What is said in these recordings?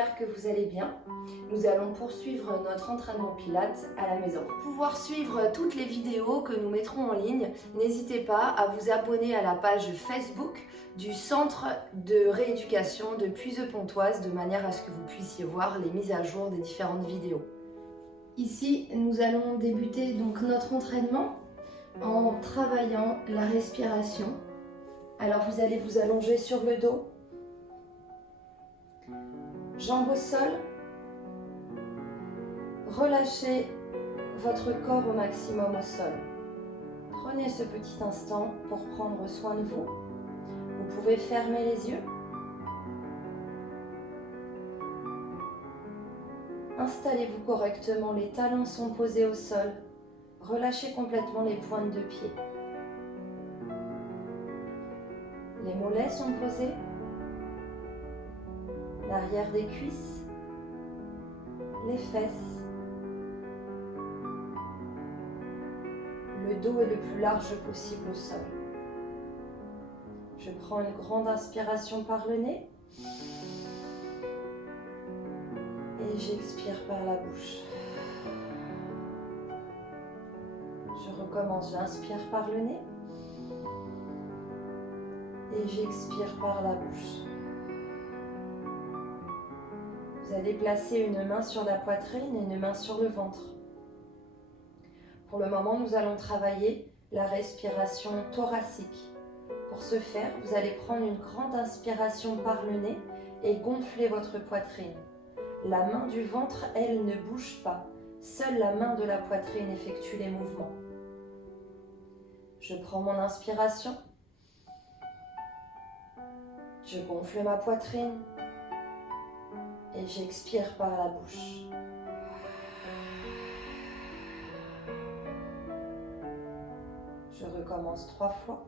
j'espère que vous allez bien. Nous allons poursuivre notre entraînement Pilates à la maison. Pour pouvoir suivre toutes les vidéos que nous mettrons en ligne, n'hésitez pas à vous abonner à la page Facebook du Centre de rééducation de Puiseux-Pontoise de manière à ce que vous puissiez voir les mises à jour des différentes vidéos. Ici, nous allons débuter donc notre entraînement en travaillant la respiration. Alors vous allez vous allonger sur le dos, jambes au sol, relâchez votre corps au maximum au sol. Prenez ce petit instant pour prendre soin de vous. Vous pouvez fermer les yeux. Installez-vous correctement, les talons sont posés au sol. Relâchez complètement les pointes de pied. Les mollets sont posés. L'arrière des cuisses. Les fesses. Le dos est le plus large possible au sol. Je prends une grande inspiration par le nez. Et j'expire par la bouche. Je recommence, j'inspire par le nez. Et j'expire par la bouche. Vous allez placer une main sur la poitrine et une main sur le ventre. Pour le moment, nous allons travailler la respiration thoracique. Pour ce faire, vous allez prendre une grande inspiration par le nez et gonfler votre poitrine. La main du ventre, elle, ne bouge pas. Seule la main de la poitrine effectue les mouvements. Je prends mon inspiration. Je gonfle ma poitrine. Et j'expire par la bouche. Je recommence 3 fois.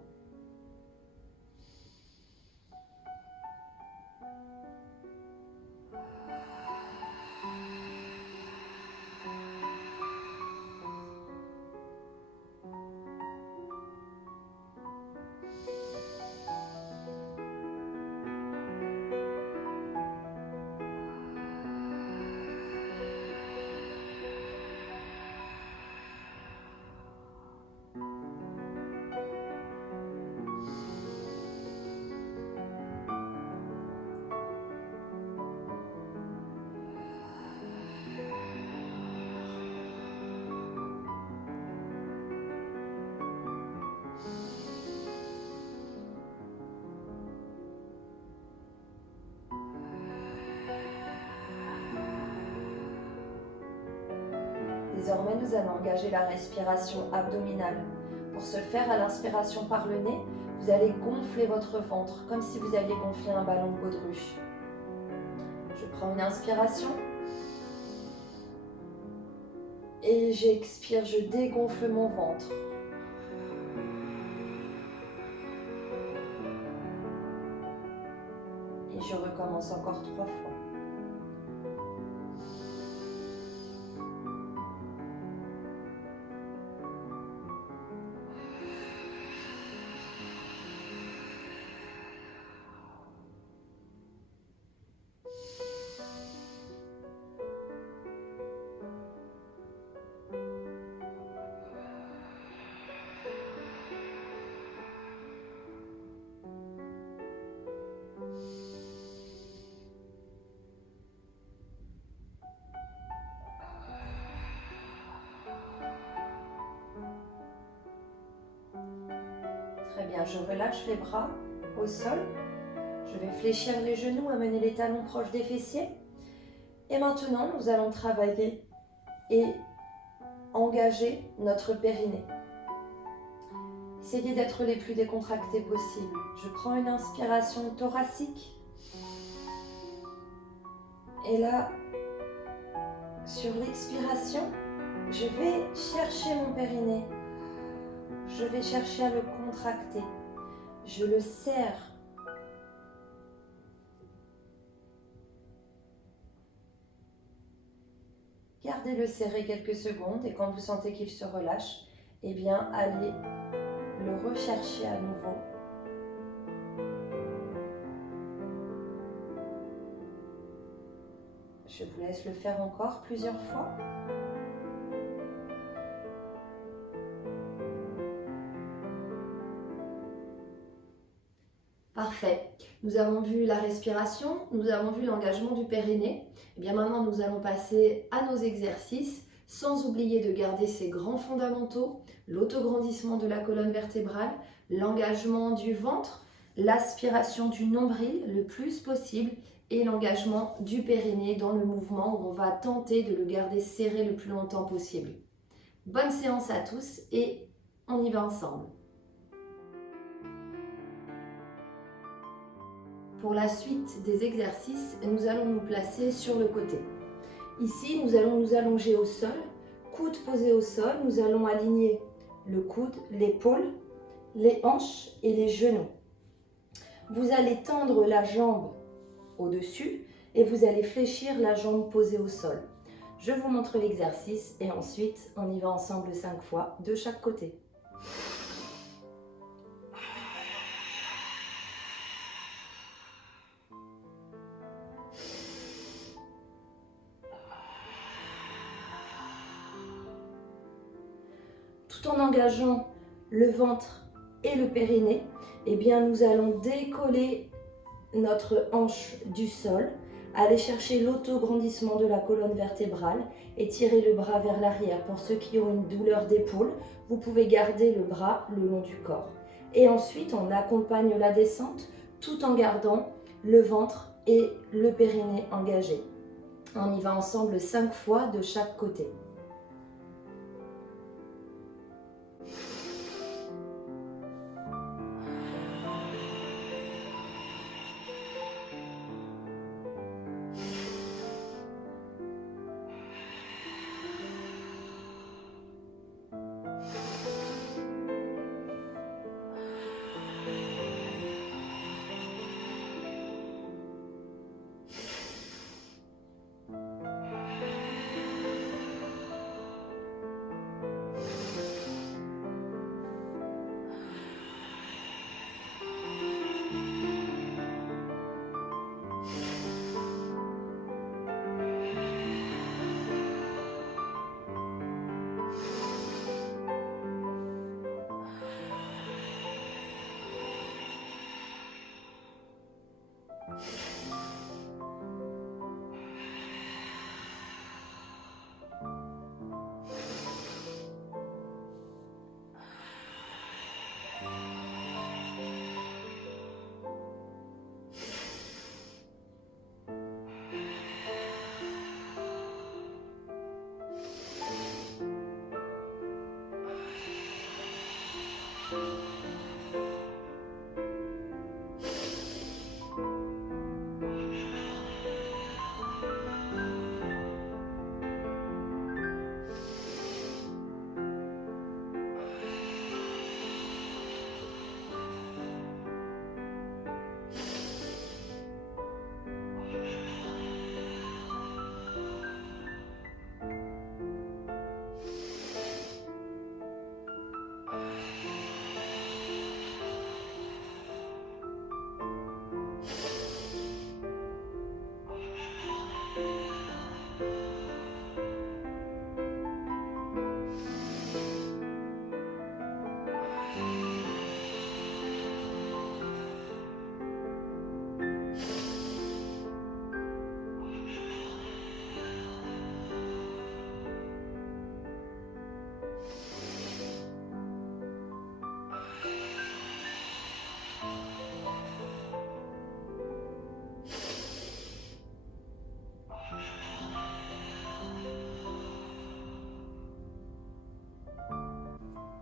Désormais, nous allons engager la respiration abdominale. Pour ce faire, à l'inspiration par le nez, vous allez gonfler votre ventre, comme si vous aviez gonflé un ballon de baudruche. Je prends une inspiration. Et j'expire, je dégonfle mon ventre. Et je recommence encore 3 fois. Très bien, je relâche les bras au sol. Je vais fléchir les genoux, amener les talons proches des fessiers. Et maintenant, nous allons travailler et engager notre périnée. Essayez d'être les plus décontractés possible. Je prends une inspiration thoracique. Et là, sur l'expiration, je vais chercher mon périnée. Je vais chercher à le contracter. Je le serre. Gardez-le serré quelques secondes et quand vous sentez qu'il se relâche, eh bien, allez le rechercher à nouveau. Je vous laisse le faire encore plusieurs fois. Parfait. Nous avons vu la respiration, nous avons vu l'engagement du périnée. Et bien maintenant, nous allons passer à nos exercices, sans oublier de garder ces grands fondamentaux, l'autograndissement de la colonne vertébrale, l'engagement du ventre, l'aspiration du nombril le plus possible et l'engagement du périnée dans le mouvement où on va tenter de le garder serré le plus longtemps possible. Bonne séance à tous et on y va ensemble. Pour la suite des exercices, nous allons nous placer sur le côté. Ici, nous allons nous allonger au sol, coude posé au sol. Nous allons aligner le coude, l'épaule, les hanches et les genoux. Vous allez tendre la jambe au-dessus et vous allez fléchir la jambe posée au sol. Je vous montre l'exercice et ensuite, on y va ensemble 5 fois de chaque côté. Tout en engageant le ventre et le périnée, eh bien nous allons décoller notre hanche du sol, aller chercher l'autograndissement de la colonne vertébrale et tirer le bras vers l'arrière. Pour ceux qui ont une douleur d'épaule, vous pouvez garder le bras le long du corps. Et ensuite, on accompagne la descente tout en gardant le ventre et le périnée engagés. On y va ensemble 5 fois de chaque côté.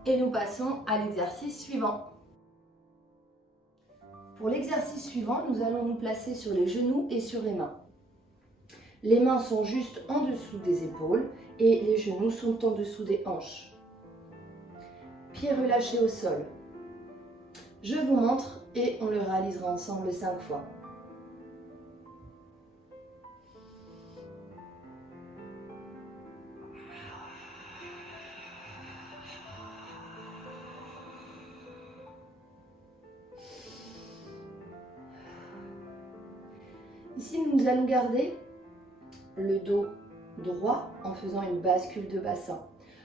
Et nous passons à l'exercice suivant. Pour l'exercice suivant, nous allons nous placer sur les genoux et sur les mains. Les mains sont juste en dessous des épaules et les genoux sont en dessous des hanches. Pieds relâchés au sol. Je vous montre et on le réalisera ensemble 5 fois. Ici, nous allons garder le dos droit en faisant une bascule de bassin.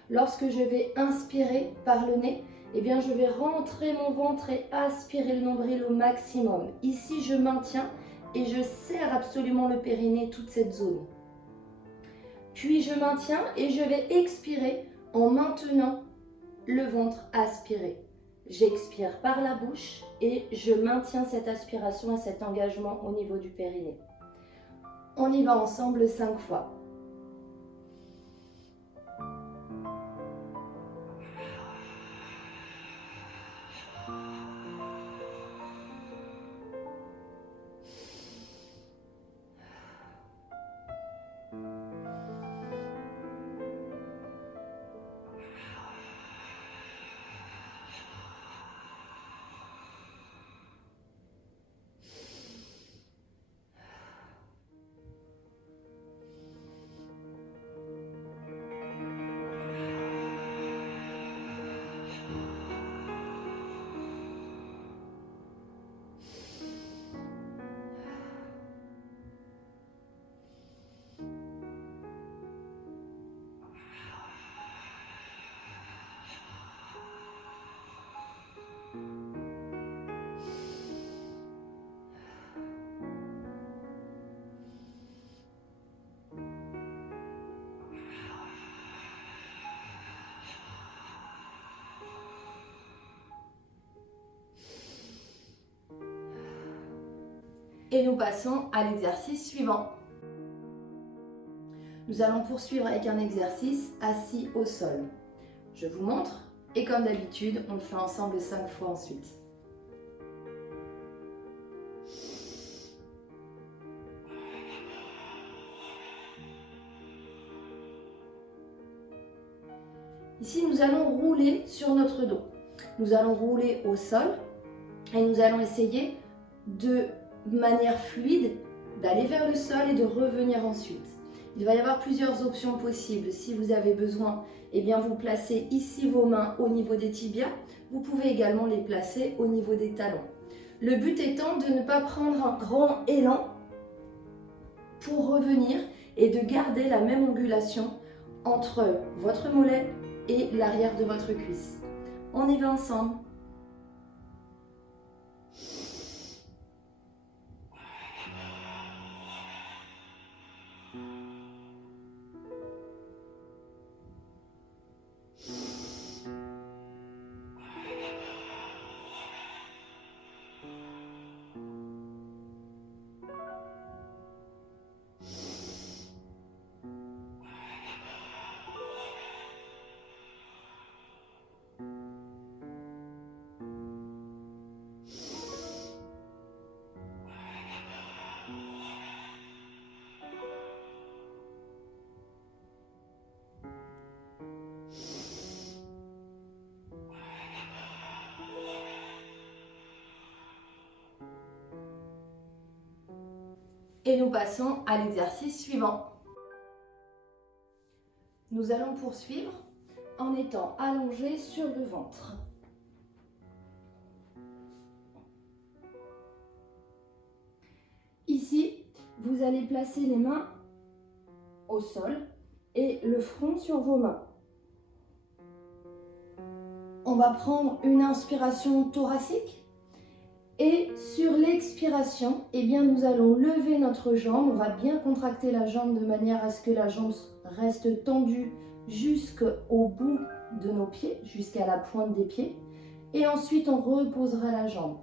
Lorsque je vais inspirer par le nez, eh bien je vais rentrer mon ventre et aspirer le nombril au maximum. Ici, je maintiens et je serre absolument le périnée, toute cette zone. Puis je maintiens et je vais expirer en maintenant le ventre aspiré. J'expire par la bouche et je maintiens cette aspiration et cet engagement au niveau du périnée. On y va ensemble 5 fois. Et nous passons à l'exercice suivant. Nous allons poursuivre avec un exercice assis au sol. Je vous montre et comme d'habitude, on le fait ensemble 5 fois ensuite. Ici, nous allons rouler sur notre dos. Nous allons rouler au sol et nous allons essayer de manière fluide d'aller vers le sol et de revenir ensuite. Il va y avoir plusieurs options possibles. Si vous avez besoin, eh bien vous placez ici vos mains au niveau des tibias. Vous pouvez également les placer au niveau des talons. Le but étant de ne pas prendre un grand élan pour revenir et de garder la même angulation entre votre mollet et l'arrière de votre cuisse. On y va ensemble. Et nous passons à l'exercice suivant. Nous allons poursuivre en étant allongés sur le ventre. Ici, vous allez placer les mains au sol et le front sur vos mains. On va prendre une inspiration thoracique. Et sur l'expiration, eh bien, nous allons lever notre jambe. On va bien contracter la jambe de manière à ce que la jambe reste tendue jusqu'au bout de nos pieds, jusqu'à la pointe des pieds. Et ensuite, on reposera la jambe.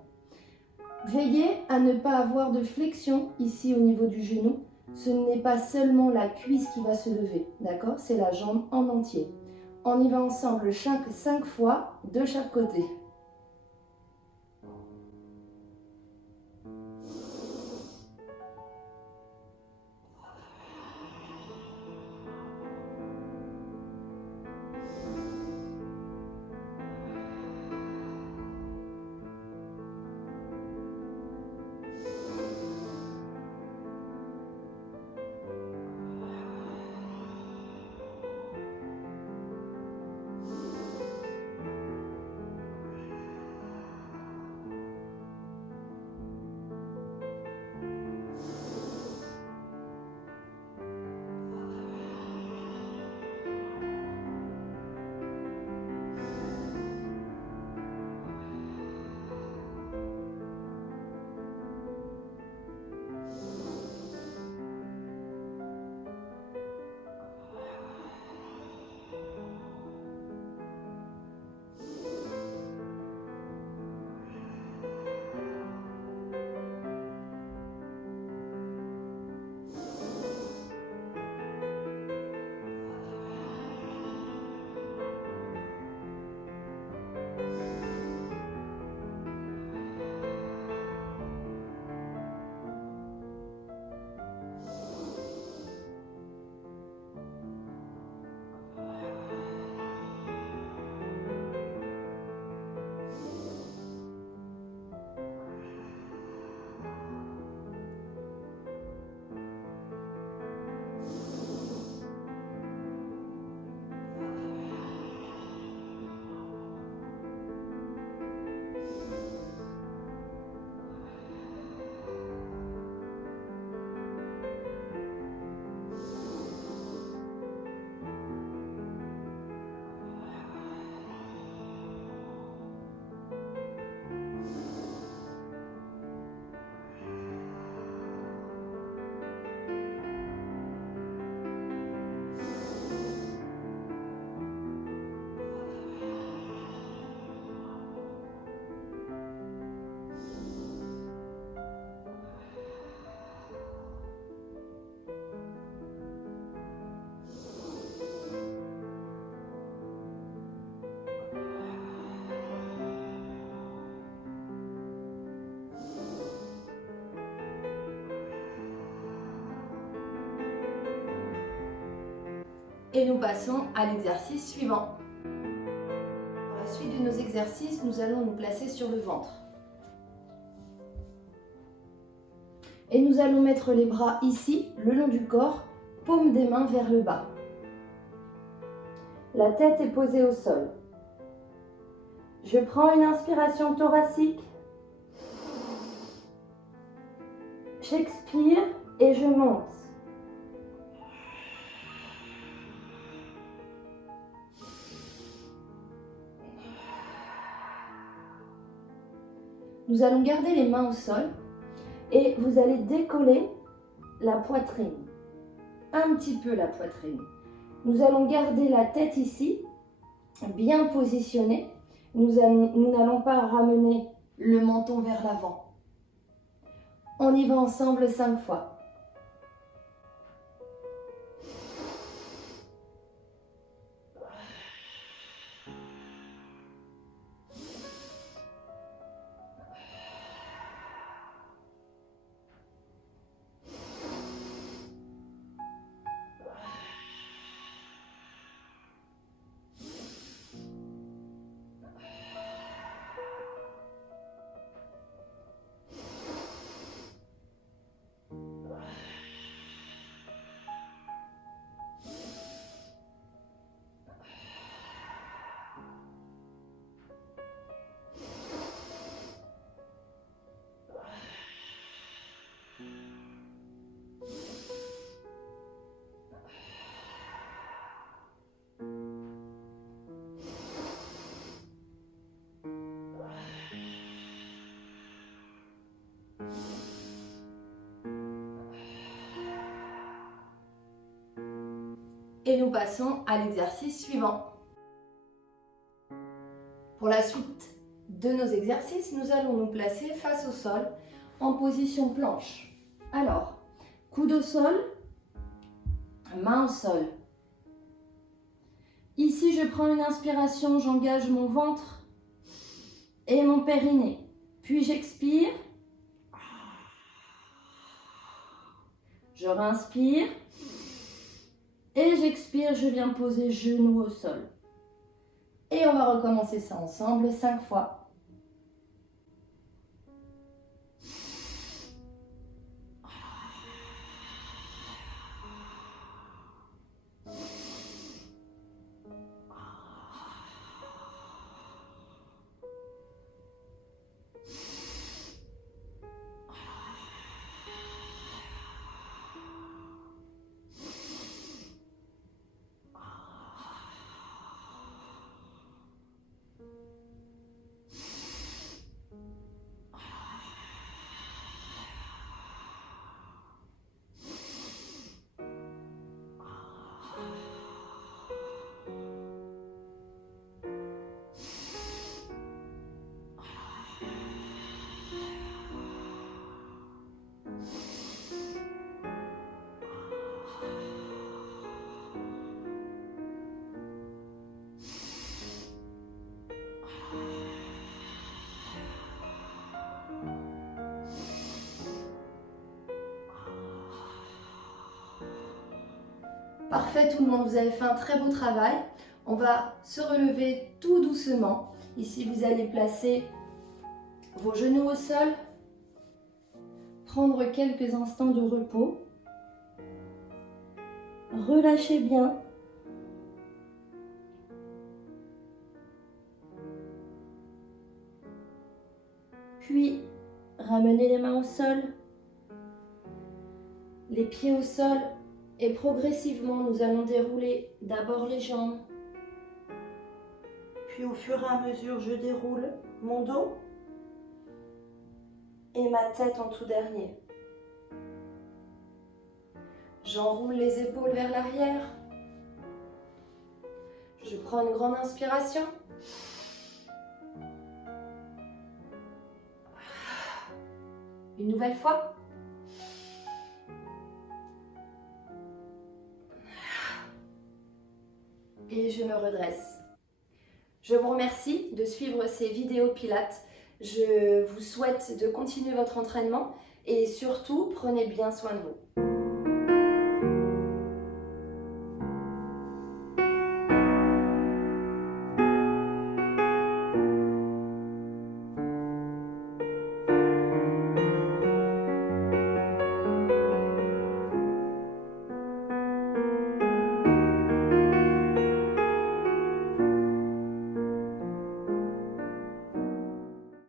Veillez à ne pas avoir de flexion ici au niveau du genou. Ce n'est pas seulement la cuisse qui va se lever, d'accord? C'est la jambe en entier. On y va ensemble 5 fois de chaque côté. Et nous passons à l'exercice suivant. Pour la suite de nos exercices, nous allons nous placer sur le ventre. Et nous allons mettre les bras ici, le long du corps, paume des mains vers le bas. La tête est posée au sol. Je prends une inspiration thoracique. J'expire et je monte. Nous allons garder les mains au sol et vous allez décoller la poitrine. Un petit peu la poitrine. Nous allons garder la tête ici, bien positionnée. Nous n'allons pas ramener le menton vers l'avant. On y va ensemble 5 fois. Et nous passons à l'exercice suivant. Pour la suite de nos exercices, nous allons nous placer face au sol en position planche. Alors, coude au sol, main au sol. Ici, je prends une inspiration, j'engage mon ventre et mon périnée. Puis j'expire. Je réinspire. Et j'expire, je viens poser genou au sol. Et on va recommencer ça ensemble 5 fois. Parfait tout le monde, vous avez fait un très beau travail. On va se relever tout doucement. Ici, vous allez placer vos genoux au sol, prendre quelques instants de repos. Relâchez bien. Puis, ramenez les mains au sol, les pieds au sol. Et progressivement, nous allons dérouler d'abord les jambes. Puis au fur et à mesure, je déroule mon dos et ma tête en tout dernier. J'enroule les épaules vers l'arrière. Je prends une grande inspiration. Une nouvelle fois. Et je me redresse. Je vous remercie de suivre ces vidéos pilates. Je vous souhaite de continuer votre entraînement et surtout, prenez bien soin de vous.